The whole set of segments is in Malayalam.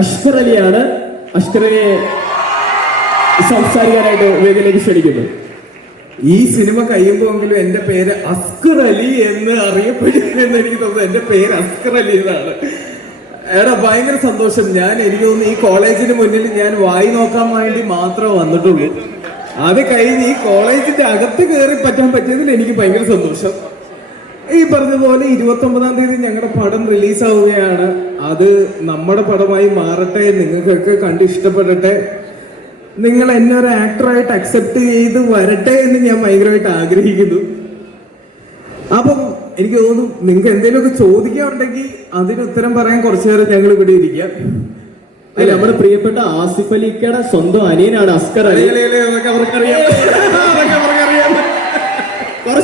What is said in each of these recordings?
അഷ്കർ അലിയാണ് അഷ്കറിനെ സംസാരിക്കാനായിട്ട് വേദിയിലേക്ക് ക്ഷണിക്കുന്നു ഈ സിനിമ കഴിയുമ്പോഴെങ്കിലും എന്റെ പേര് അസ്കർ അലി എന്ന് അറിയപ്പെടുമെന്ന് എനിക്ക് തോന്നുന്നു. എന്റെ പേര് അസ്കർ അലി എന്നാണ്. എടാ ഭയങ്കര സന്തോഷം. ഞാൻ എനിക്ക് തോന്നുന്നു ഈ കോളേജിന് മുന്നിൽ ഞാൻ വായി നോക്കാൻ വേണ്ടി മാത്രമേ വന്നിട്ടുള്ളൂ. അത് കഴിഞ്ഞ് ഈ കോളേജിന്റെ അകത്ത് കയറി പറ്റാൻ പറ്റിയതിൽ എനിക്ക് ഭയങ്കര സന്തോഷം. ഈ പറഞ്ഞതുപോലെ ഇരുപത്തി ഒമ്പതാം തീയതി ഞങ്ങളുടെ പടം റിലീസ് ആവുകയാണ് അത് നമ്മുടെ പടമായി മാറട്ടെ നിങ്ങൾക്കൊക്കെ കണ്ട് ഇഷ്ടപ്പെടട്ടെ. നിങ്ങൾ എന്നെ ഒരു ആക്ടറായിട്ട് അക്സെപ്റ്റ് ചെയ്ത് വരട്ടെ എന്ന് ഞാൻ ഭയങ്കരമായിട്ട് ആഗ്രഹിക്കുന്നു. അപ്പം എനിക്ക് തോന്നുന്നു നിങ്ങൾക്ക് എന്തെങ്കിലുമൊക്കെ ചോദിക്കാനുണ്ടെങ്കിൽ അതിന് ഉത്തരം പറയാൻ കുറച്ചു നേരം ഞങ്ങൾ ഇവിടെ ഇരിക്കാം അല്ല, നമ്മുടെ പ്രിയപ്പെട്ട ആസിഫ് അലിക്കയുടെ സ്വന്തം അനിയനാണ് അസ്കർ അലി. അവർക്കറിയാം.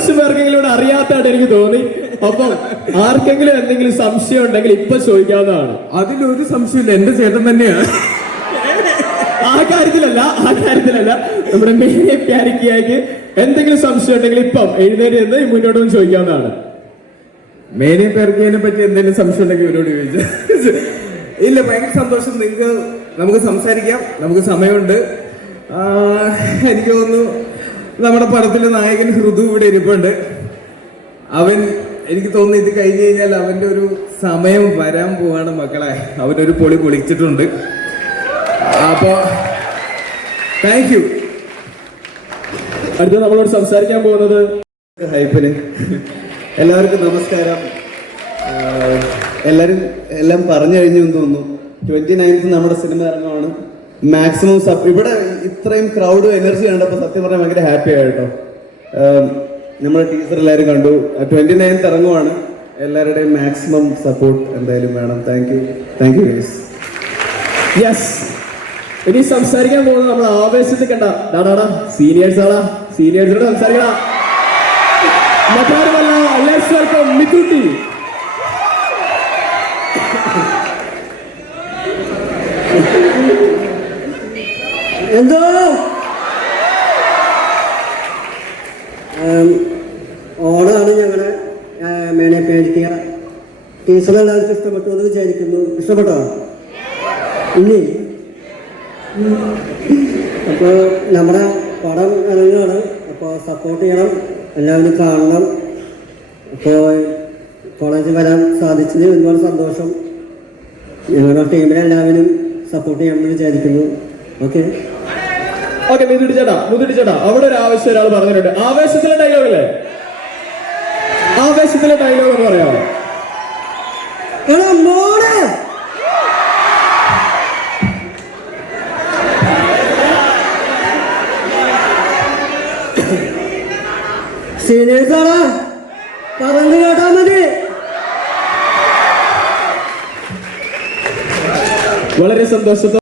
കുറച്ചു പേർക്കെങ്കിലും അറിയാത്തതായിട്ട് എനിക്ക് തോന്നി. അപ്പം ആർക്കെങ്കിലും എന്തെങ്കിലും സംശയം ഉണ്ടെങ്കിൽ ഇപ്പൊ ചോദിക്കാവുന്നതാണ്. അതിലൊരു സംശയമില്ല എന്റെ ചേട്ടൻ തന്നെയാണ് ആ കാര്യത്തിലല്ല ആ കാര്യത്തിലല്ല. നമ്മുടെ മെയിനെ പ്യാരിക്കാക്ക് എന്തെങ്കിലും സംശയം ഉണ്ടെങ്കിൽ ഇപ്പം എഴുന്നേറ്റ് എന്ന് മുന്നോട്ട് വന്ന് ചോദിക്കാവുന്നതാണ്. മേനെ പേർക്കിയതിനെ പറ്റി എന്തെങ്കിലും സംശയം ഉണ്ടെങ്കിൽ ഇവരോട് ചോദിച്ചു. ഇല്ല ഭയങ്കര സന്തോഷം. നിങ്ങൾക്ക് നമുക്ക് സംസാരിക്കാം. നമുക്ക് സമയമുണ്ട്. എനിക്ക് തോന്നുന്നു നമ്മുടെ പടത്തിലെ നായകൻ ഹൃദു ഇവിടെ ഇരിപ്പുണ്ട്. അവൻ എനിക്ക് തോന്നുന്നു ഇത് കഴിഞ്ഞു കഴിഞ്ഞാൽ അവന്റെ ഒരു സമയം വരാൻ പോവാണ് മക്കളെ. അവനൊരു പൊളി പൊളിച്ചിട്ടുണ്ട് അപ്പോ താങ്ക് യു അടുത്ത നമ്മളോട് സംസാരിക്കാൻ പോകുന്നത് ഹൈപ്പിന്. എല്ലാവർക്കും നമസ്കാരം. എല്ലാരും എല്ലാം പറഞ്ഞു കഴിഞ്ഞു എന്ന് തോന്നുന്നു. ട്വന്റി നയൻത്ത് നമ്മുടെ സിനിമ ഇറങ്ങുവാണ്. മാക്സിമം സപ്പ് ഇവിടെ ഇത്രയും ക്രൗഡ് എനർജി കണ്ടപ്പോൾ സത്യം പറഞ്ഞാൽ ഭയങ്കര ഹാപ്പി ആയിട്ടോ നമ്മുടെ ടീച്ചർ എല്ലാവരും കണ്ടു. ട്വന്റി നയൻത്ത് ഇറങ്ങുവാണ്. എല്ലാവരുടെയും മാക്സിമം സപ്പോർട്ട് എന്തായാലും വേണം. Thank you thank you yes ഇനി സംസാരിക്കാൻ പോകുന്നത് നമ്മൾ ആവേശത്തിൽ കണ്ട ഡാടാടാ സീനിയേഴ്സ് ആടാ. സീനിയേഴ്സിനോട് ലെറ്റ്സ് വെൽക്കം മിക്കുട്ടി എന്തോ? ഓണാണ് ഞങ്ങളുടെ മേനെ പേടിക്കുക ടീച്ചർ എല്ലാവർക്കും ഇഷ്ടപ്പെട്ടു എന്ന് വിചാരിക്കുന്നു. ഇഷ്ടപ്പെട്ടോ? ഇനി? അപ്പോൾ നമ്മുടെ പടം ഇറങ്ങുകയാണ്. അപ്പോൾ സപ്പോർട്ട് ചെയ്യണം. എല്ലാവരും കാണണം. അപ്പോൾ കോളേജിൽ വരാൻ സാധിച്ചതിൽ ഒരുപാട് സന്തോഷം. ഞങ്ങളുടെ ടീമിനെ എല്ലാവരും സപ്പോർട്ട് ചെയ്യണമെന്ന് വിചാരിക്കുന്നു. ഓക്കെ ഓക്കെ മുതുടി ചേട്ടാ മുതുടി ചേട്ടാ അവിടെ ഒരു ആവശ്യം ഒരാൾ പറഞ്ഞിട്ടുണ്ട്. ആവേശത്തിലെ ഡയലോഗ് അല്ലേ? ആവേശത്തിലെ ഡയലോഗ് എന്ന് പറയാമോ? സീനിയേഴ്സാണ് പറഞ്ഞു കേട്ടാ മതി. വളരെ സന്തോഷത്തോടെ